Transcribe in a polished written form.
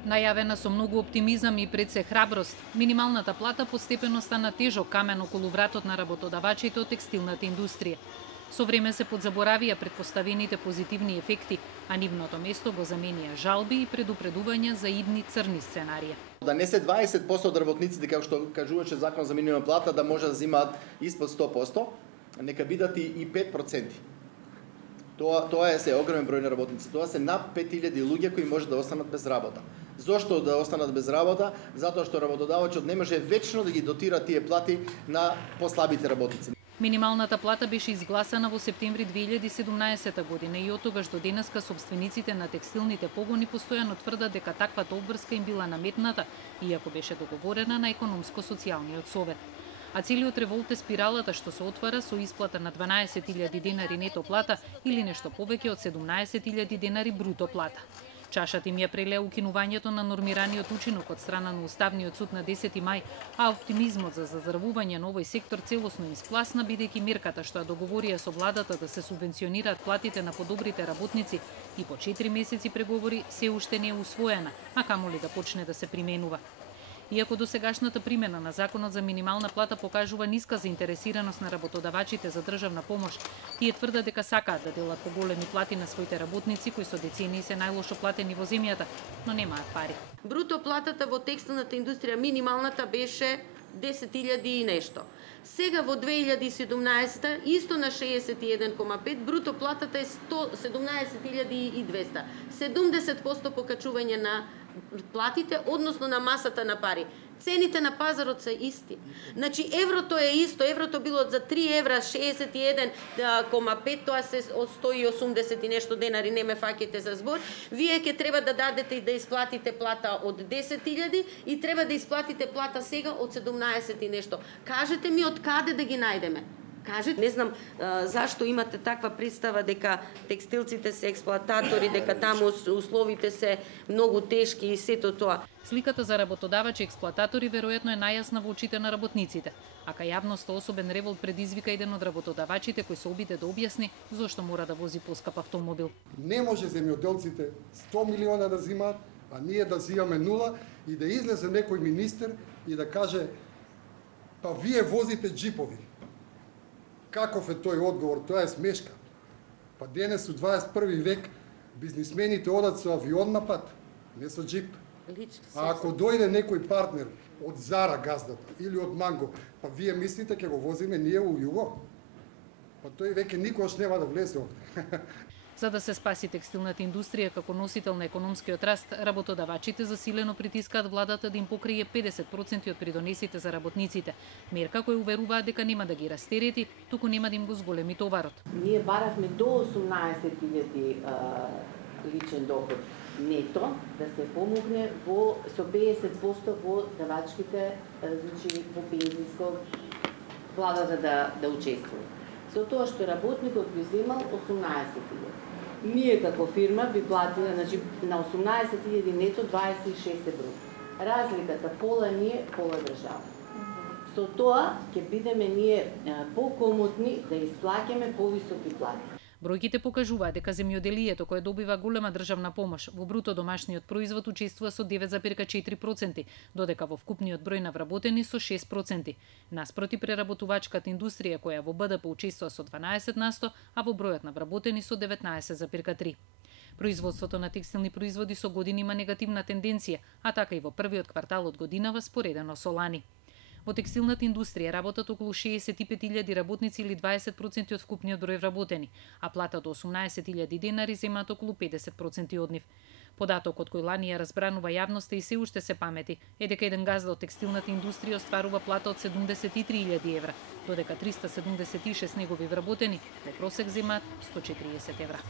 Најавена со многу оптимизам и пред се храброст, минималната плата постепено стана тежок камен околу вратот на работодавачите од текстилната индустрија. Со време се подзаборавија предпоставените позитивни ефекти, а нивното место го заменија жалби и предупредувања за идни црни сценарија. Да не се 20% од работниците, како што кажуваше Закон за минимална плата, да може да земаат испод 100%, нека бидат и 5%. Тоа е се огромен број на работници. Тоа се над 5000 луѓе кои може да останат без работа. Зошто да останат без работа? Затоа што работодавачот не може вечно да ги дотира тие плати на послабите работници. Минималната плата беше изгласана во септември 2017 година и од тогаш до денеска собствениците на текстилните погони постојано тврдат дека таквата обврска им била наметната, иако беше договорена на економско-социјалниот совет. А целиот револт е спиралата што се отвара со исплата на 12.000 денари нето плата или нешто повеќе од 17.000 денари бруто плата. Чашата им ја прелеа укинувањето на нормираниот учинок од страна на Уставниот суд на 10 мај, а оптимизмот за заздравување на овој сектор целосно им спласна, бидејќи мерката што ја договорија со владата да се субвенционираат платите на подобрите работници и по 4 месеци преговори се уште не е усвоена, а камоли да почне да се применува. Иако досегашната примена на Законот за минимална плата покажува ниска заинтересираност на работодавачите за државна помош, тие тврдат дека сакаат да делат поголеми плати на своите работници кои со децении се најлошо платени во земјата, но немаат пари. Бруто платата во текстилната индустрија минималната беше 10.000 и нешто. Сега во 2017 исто на 61,5, бруто платата е 17.200. 70% покачување на платите, односно на масата на пари. Цените на пазарот се исти. Значи, еврото е исто. Еврото било за 3 евра 61,5, тоа се од 180 и нешто денари, не ме фаќате за збор. Вие ќе треба да дадете и да исплатите плата од 10.000 и треба да исплатите плата сега од 17 и нешто. Кажете ми од каде да ги најдеме? Кажете, не знам зашто имате таква представа дека текстилците се експлоататори, дека таму условите се многу тешки и сето тоа. Сликата за работодавачи и експлоататори веројатно е најасна во очите на работниците, а кај јавноста особен револт предизвика еден од работодавачите кој се обиде да објасни зошто мора да вози поскап автомобил. Не може земјоделците 100 милиона да земаат, а ние да земаме 0 и да излезе некој министер и да каже па вие возите джипови. Каков е тој одговор? Тоа е смешка. Па денес у 21 век бизнисмените одат со авион на пат, не со джип. А ако дојде некој партнер од Зара газдата или од Манго, па вие мислите ќе го возиме ние у југо? Па тој веќе никош нема да влезе овде. За да се спаси текстилната индустрија како носител на економскиот раст, работодавачите засилено притискаат владата да им покрие 50% од придонесите за работниците. Мерка која уверуваат дека нема да ги растерети, туку нема да им го зголеми товарот. Ние баравме до 18.000 личен доход нето, да се помогне со 50% во давачките, значи во пензиско, владата да учествува. Со тоа што работникот би земал 18.000. Ние како фирма би платиле, значи на 18.000 нето 26 евро. Разликата пола ние, пола држава. Со тоа ќе бидеме ние покомотни да исплаќаме повисоки плати. Бројките покажуваат дека земјоделието кое добива голема државна помош во бруто домашниот производ учествува со 9,4%, додека во вкупниот број на вработени со 6%. Наспроти преработувачката индустрија која во БДП учествува со 12%, а во бројот на вработени со 19,3%. Производството на текстилни производи со години има негативна тенденција, а така и во првиот квартал од годинава споредено со лани. Во текстилната индустрија работат околу 65.000 работници или 20% од вкупниот број вработени, а плата до 18.000 денари земаат околу 50% од нив. Податокот кој лани ја разбранува јавноста и се уште се памети е дека еден газда од текстилната индустрија остварува плата од 73.000 евра, додека 376 негови вработени во просек земаат 140 евра.